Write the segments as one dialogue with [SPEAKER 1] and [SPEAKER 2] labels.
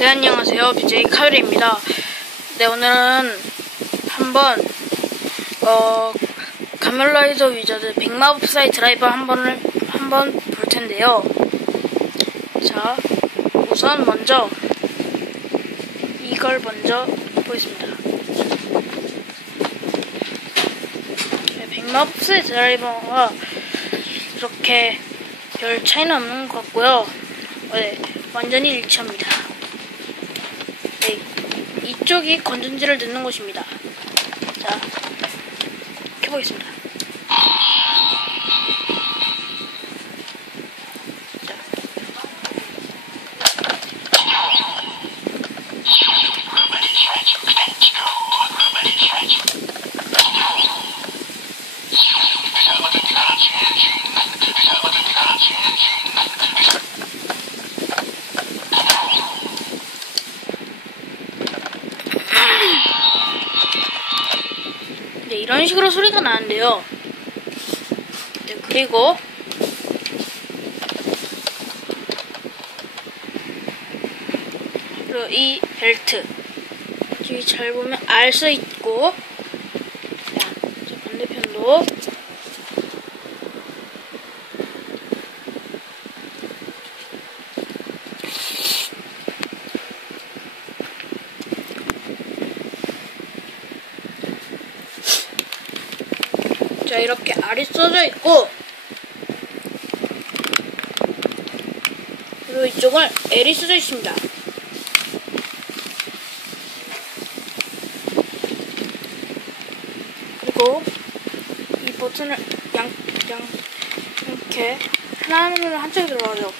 [SPEAKER 1] 네, 안녕하세요. BJ 카요리입니다. 네, 오늘은 한번, 어, 가멜라이더 위저드 백마법사의 드라이버 한 번을, 한번 볼 텐데요. 자, 우선 먼저, 이걸 먼저 보겠습니다. 네, 백마법사의 드라이버가 이렇게 별 차이는 없는 것 같고요. 네, 완전히 일치합니다. 네, 이쪽이 건전지를 넣는 곳입니다. 자, 켜보겠습니다. 이런 식으로 소리가 나는데요. 네, 그리고 그리고 이 벨트 여기 잘 보면 알 수 있고 자, 저 반대편도 이렇게 알이 써져 있고 그리고 이쪽은 L이 써져 있습니다. 그리고 이 버튼을 양, 양, 이렇게 하나는 한쪽에 들어가죠.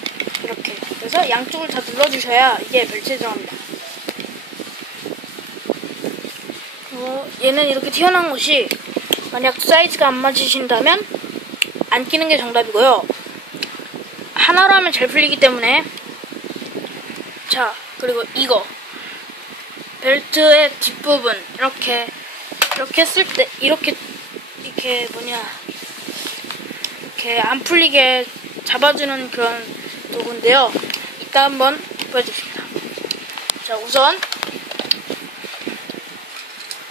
[SPEAKER 1] 이렇게. 그래서 양쪽을 다 눌러주셔야 이게 벨트에 들어갑니다. 그리고 얘는 이렇게 튀어나온 것이 만약 사이즈가 안 맞으신다면 안 끼는 게 정답이고요. 하나로 하면 잘 풀리기 때문에 자 그리고 이거 벨트의 뒷부분 이렇게 이렇게 했을 때 이렇게 이렇게 뭐냐 이렇게 안 풀리게 잡아주는 그런 도구인데요. 이따 한번 보여드립니다. 자 우선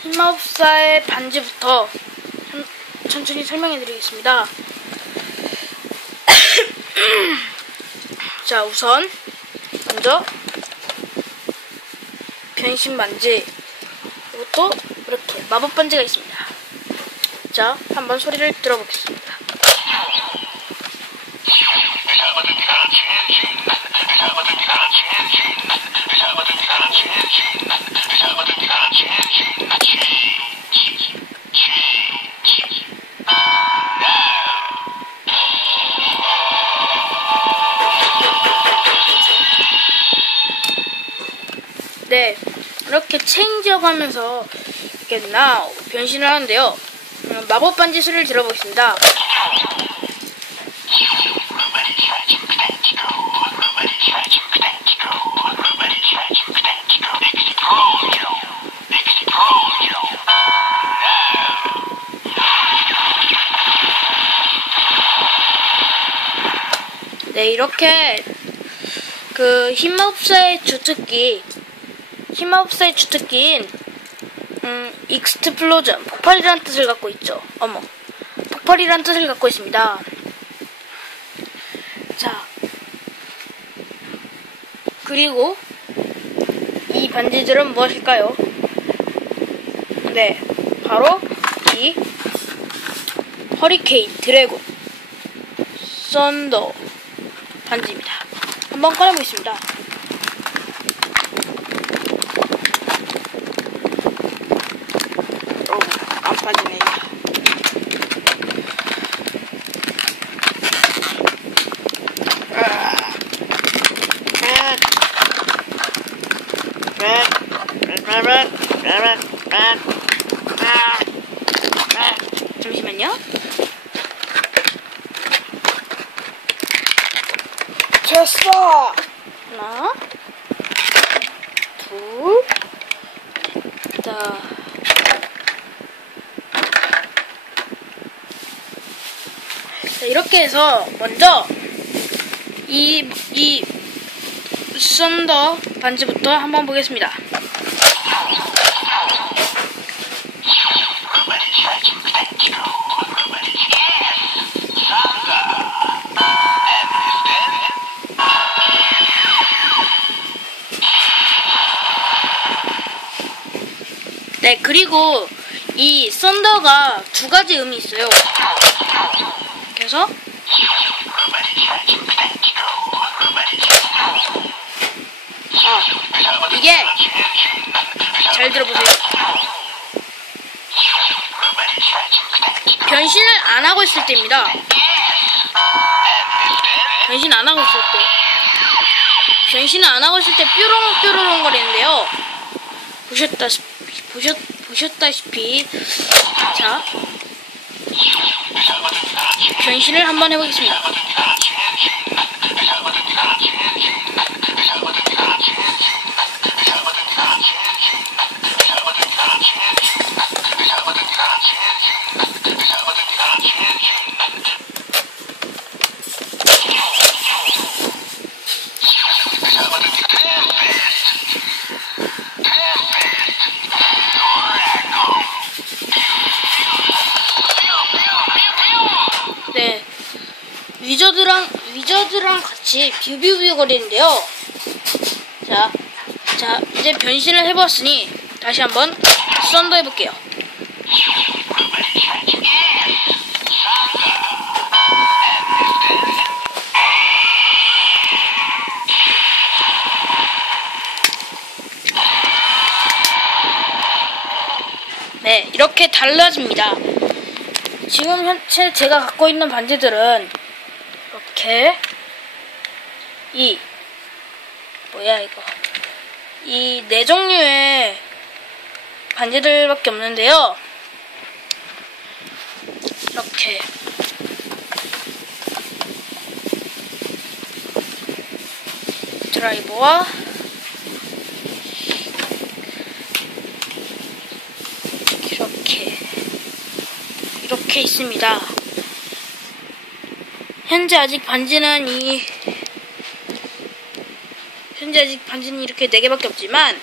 [SPEAKER 1] 흰마법사의 반지부터 천- 천천히 설명해 드리겠습니다. 자, 우선 먼저 변신 반지 또 이렇게 마법 반지가 있습니다. 자, 한번 소리를 들어보겠습니다. 네, 이렇게 체인지업 하면서 이렇게 나 변신을 하는데요. 음, 마법 반지 소리를 들어보겠습니다. 네, 이렇게 그 힘마법사의 주특기, 힘마법사의 주특기인 음, 익스트플로전, 폭발이라는 뜻을 갖고 있죠. 어머, 폭발이라는 뜻을 갖고 있습니다. 자, 그리고 이 반지들은 무엇일까요? 네, 바로 이 허리케인 드래곤 썬더 반지입니다. 한번 꺼내보겠습니다. 어, 안 빠지네. 잠시만요. 됐어! 하나, 둘, 됐 자, 이렇게 해서 먼저 이, 이 썬더 반지부터 한번 보겠습니다. 네, 그리고 이 썬더가 두 가지 음이 있어요. 그래서 아, 이게 잘 들어보세요. 변신을 안 하고 있을 때입니다. 변신 안 하고 있을 때. 변신을 안 하고 있을 때 뾰롱뾰롱 거리는데요. 보셨다시피, 보셨, 보셨다시피. 자. 변신을 한번 해보겠습니다. 위저드랑 같이 뷰뷰뷰 거리는데요. 자, 자, 이제 변신을 해보았으니 다시 한번 썬더 해볼게요. 네, 이렇게 달라집니다. 지금 현재 제가 갖고 있는 반지들은 이렇게 이 뭐야 이거 이 네 종류의 반지들밖에 없는데요. 이렇게 드라이버와 이렇게 이렇게 있습니다. 현재 아직 반지는 이 현재 아직 반지는 이렇게 네 개밖에 없지만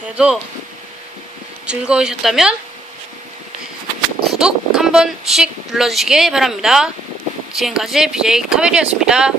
[SPEAKER 1] 그래도 즐거우셨다면 구독 한 번씩 눌러주시기 바랍니다. 지금까지 BJ 카멜이었습니다.